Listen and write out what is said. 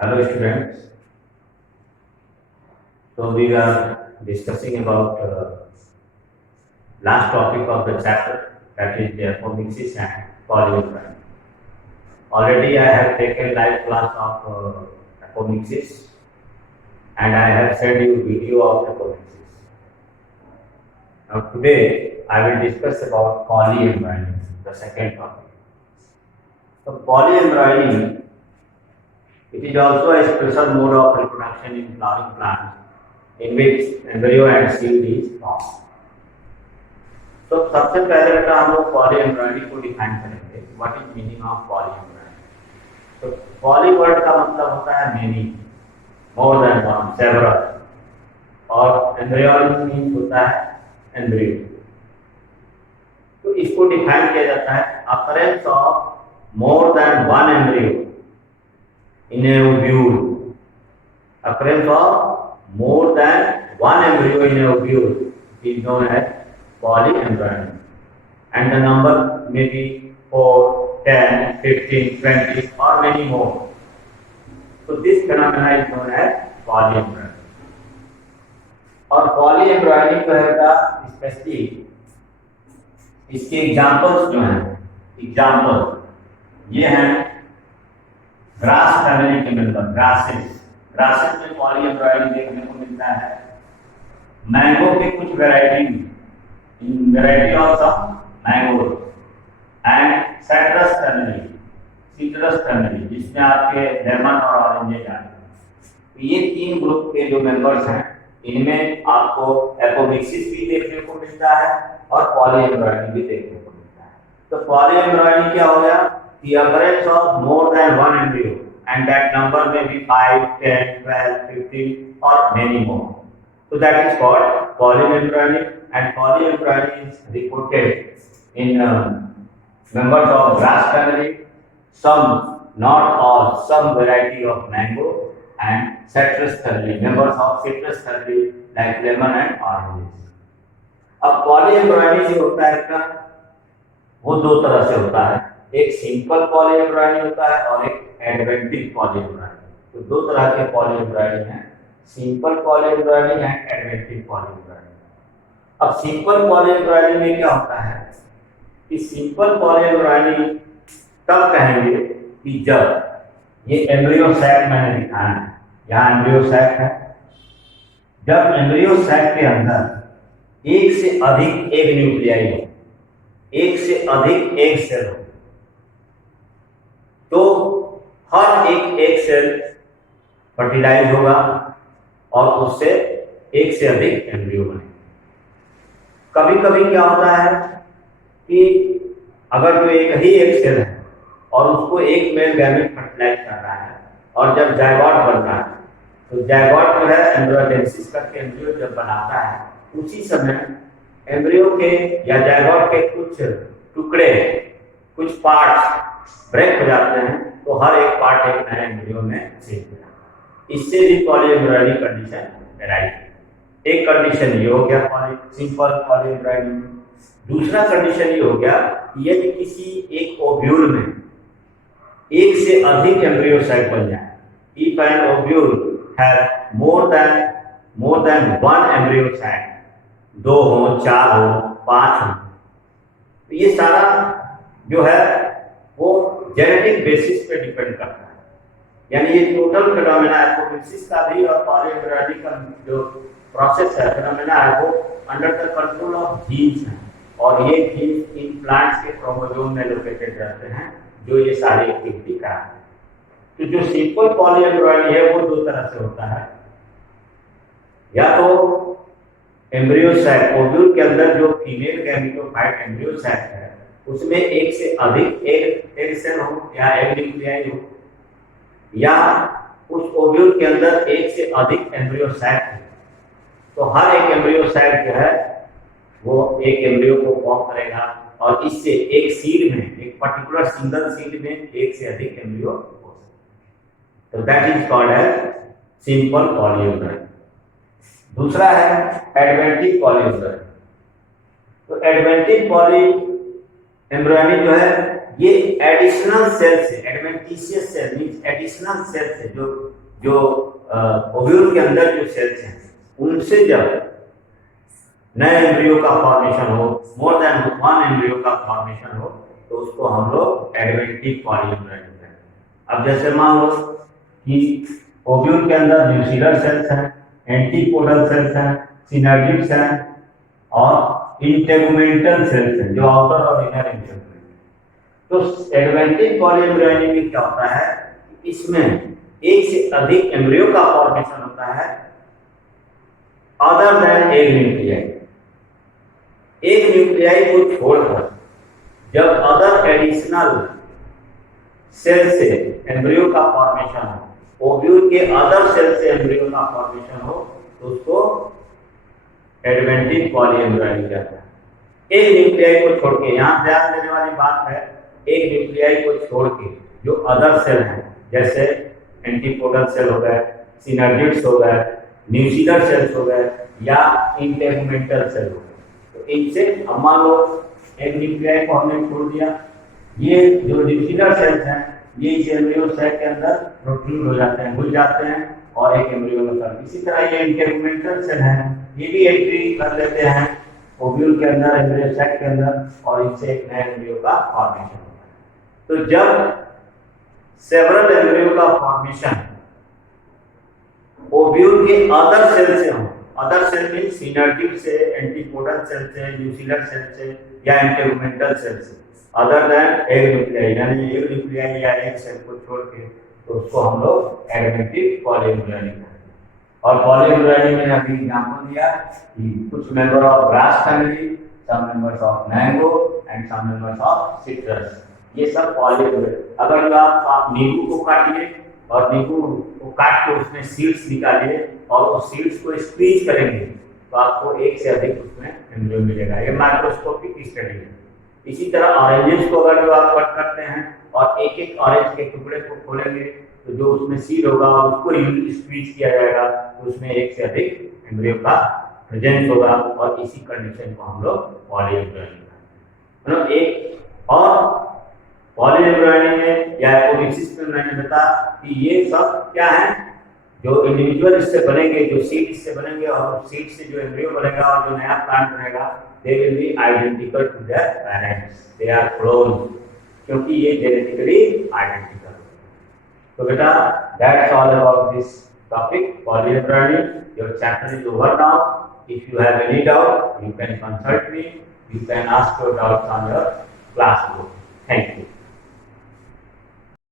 Hello students. So we are discussing about last topic of the chapter, that is the apomixis and polymerase. Already I have taken live class of apomixis and I have sent you video of apomixis. Now today I will discuss about polyembryony, the second topic. So polyembryony, it is also a special mode of reproduction in flowering plants in which embryo and seed is formed. तो सबसे पहले बेटा हम लोग पॉलीएम्ब्रायनी को define करेंगे. What is meaning of polyembryony? तो poly word का मतलब होता है many, more than one, several, और एम्ब्रियोनिक मीन्स होता है एम्ब्रियो. तो इसको डिफाइन किया जाता है occurrence of more than one embryo in a ovule. Occurrence of more than one embryo in a ovule is known as polyembryony, and the number may be 4, 10, 15, 20 or many more. So this phenomena is known as polyembryony. और polyembryony का specially इसके examples जो हैं, example ये हैं grass family के member, grasses में polyembryony देखने को मिलता है. मैंगो के कुछ variety of some mango and citrus family जिसमें आपके लेमन और ऑरेंजेस आते हैं. तो ये तीन ग्रुप के जो मेंबर्स हैं इनमें आपको एपोमिक्सिस भी देखने को मिलता है और पॉलीएम्ब्रायनी भी देखने को मिलता है. तो पॉलीएम्ब्रायनी क्या हो गया? The occurrence of more than one embryo, and that number may be 5, 10, 12, 15 or many more. So that is called polyembryony, and polyembryony is reported in members of grass family, some, not all, some variety of mango, and citrus family, members of citrus family like lemon and oranges. अब polyembryony जो होता है इसका वो दो तरह से होता है. एक सिंपल पॉलीएम्ब्रायनी होता है और एक एडवेंटिव पॉलीएम्ब्रायनी. तो दो तरह के पॉलीएम्ब्रायनी हैं, सिंपल पॉलीएम्ब्रायनी एंड एडवेंटिव पॉलीएम्ब्रायनी. अब सिंपल पॉलीएम्ब्रायनी में क्या होता है कि सिंपल पॉलीएम्ब्रायनी तब कहेंगे कि जब ये एम्ब्रियो सैक मैंने दिखाया है, यहाँ एम्ब्रियो सैक है, जब एम्ब्रियो सैक के अंदर एक से अधिक एग न्यूक्लियाई हो, एक से अधिक एग सेल हो, तो हर एक सेल फर्टिलाइज होगा और उससे एक से अधिक एम्ब्रियो बनेगा. कभी कभी क्या होता है कि अगर जो एक ही एक सेल है और उसको एक मेल गैमेट फर्टिलाइज कर रहा है और जब जायगोट बन रहा है तो जायगोट जो है एम्ब्रियोडेंसिस करके एम्ब्रियो जब बनाता है उसी समय एम्ब्रियो के या जायगोट के कुछ टुकड़े, कुछ पार्ट्स ब्रेक हो जाते हैं, तो हर एक पार्ट एक नए एम्ब्रियो में चेंज हो जाता है. इससे भी पॉलीएम्ब्रायनी कंडीशन एराइज. एक कंडीशन ये हो गया सिंपल पॉलीएम्ब्रायनी. दूसरा कंडीशन ये हो गया कि यदि किसी एक ओव्यूल में एक से अधिक एम्ब्रियो साइट बन जाए, if an ovule have more than one embryo site, 2 हो, 4 हो, 5 हो, तो ये सारा जो है वो जेनेटिक बेसिस पे डिपेंड करता है. यानी ये टोटल फिनोमेना एपोमिक्सिस का भी और पॉलीएम्ब्रायनी का जो प्रोसेस है, फिनोमेना है, वो under the control of genes है और ये जीन्स इन प्लांट्स के क्रोमोसोम में लोकेटेड रहते हैं जो ये सारी एक्टिविटी कराते हैं. तो जो सिंपल पॉलीएम्ब्रायनी है वो दो तरह से होता है. या तो एम्ब्रियो सैक, ओव्यूल के अंदर जो फीमेल गैमेटोफाइट एम्ब्रियो सैक है उसमें एक से अधिक एग सेल हो या एग न्यूक्लियाई हो, या उस ओव्यूल के अंदर एक से अधिक एम्ब्रियो सैक है. तो हर एक एम्ब्रियो सैक जो है वो एक एम्ब्रियो को फॉर्म करेगा और इससे एक सीड में, एक पर्टिकुलर सिंगल सीड में एक से अधिक एम्ब्रियो हो सकता है. तो that is called as simple polyembryony. दूसरा है एडवेंटिव पॉलीएम्ब्रायनी. तो एडवेंटिव पॉलीएम्ब्रायनी जो है ये एडिशनल सेल्स है, adventitious cell means additional cells है, जो ओव्यूल के अंदर जो सेल्स हैं उनसे जब नए एम्ब्रियो का फॉर्मेशन हो, मोर देन वन एम्ब्रियो का फॉर्मेशन हो, तो उसको हम लोग एडवेंटिव पॉलीएम्ब्रियो कहते हैं। अब जैसे मान लो कि ओव्यूल के अंदर न्यूक्लियर सेल्स हैं, एंटीपोडल सेल्स हैं, सिनर्जिड्स हैं और इंटेगुमेंटल सेल्स हैं जो आउटर और इनर एम्ब्रियो। तो एडवेंटिव पॉलीएम्ब्रियो में क्या होता है, इसमें एक से अधिक एम्ब्रियो का फॉर्मेशन होता है अदर देन एक न्यूक्लियाई। एक न्यूक्लियाई को छोड़कर जब अदर एडिशनल सेल से एम्ब्रियो का फॉर्मेशन हो, ओव्यूल के अदर सेल से एम्ब्रियो का फॉर्मेशन हो, तो उसको एडवेंटिव पॉलीएम्ब्रियो कहते हैं। एक न्यूक्लियाई को छोड़ के, यहाँ ध्यान देने वाली बात है, एक न्यूक्लियाई को छोड़ के जो अदर सेल हैं जैसे एंटीपोडल सेल हो गए, सिनर्जिड्स हो गए, न्यूक्लियर सेल्स हो गए या इंटेगुमेंटल सेल हो गए, तो इनसे हम मान लो एक न्यूक्लियाई को हमने छोड़ दिया, ये जो न्यूक्लियर सेल्स हैं ये इस एम्ब्रियो सैक के अंदर प्रोट्रूड हो जाते हैं, घुल जाते हैं और एक एम्ब्रियो में कर। इसी तरह ये इंटेगुमेंटल सेल हैं, ये भी एंट्री कर लेते हैं ओव्यूल के अंदर, एम्ब्रियो सैक के अंदर, और इनसे एक नए एम्ब्रियो का फॉर्मेशन होता है। तो जब सेवरल एम्ब्रियो का फॉर्मेशन ओव्यूल के अदर सेल से हो, अदर सेल मीन सिनर्जिड से, एंटीपोडल सेल से, न्यूक्लियर सेल से या इंटेगुमेंटल सेल से, अदर देन एक न्यूक्लियाई, यानी एक न्यूक्लियाई या एक सेल को छोड़ के, तो उसको हम लोग एडवेंटिव पॉलीएम्ब्रियो कहते हैं। और पॉलीएम्ब्रियो में अभी एग्जांपल दिया कि कुछ member of grass family, some members of mango and some members of citrus, ये सब पॉलीएम्ब्रियो। अगर आप नींबू को काटिए और नींबू को काट के उसमें सीड्स निकालिए और उस सीड्स को स्क्वीज करेंगे तो आपको एक से अधिक उसमें एम्ब्रियो मिलेगा। ये माइक्रोस्कोपिक स्टडी है। इसी तरह ऑरेंजेस को अगर जो आप कट करते हैं और एक एक ऑरेंज के टुकड़े को खोलेंगे तो जो उसमें सीड होगा उसको स्क्वीज किया जाएगा, तो उसमें एक से अधिक एम्ब्रियो का प्रेजेंस होगा, और इसी कंडीशन को हम लोग पॉलीएम्ब्रियो कहते हैं। एक और पॉलीएम्ब्रियो में या एपोमिक्सिस में मैंने बताया कि ये सब क्या है, जो इंडिविजुअल इससे बनेंगे, जो सीड इससे बनेंगे और सीड से जो एम्ब्रियो बनेगा और जो नया प्लांट बनेगा, they will be identical to their parents, they are clones, क्योंकि ये जेनेटिकली आइडेंटिकल। तो बेटा that's all about this topic polyembryo. Your chapter is over now. If you have any doubt you can consult me, you can ask your doubts on your classroom. Thank you.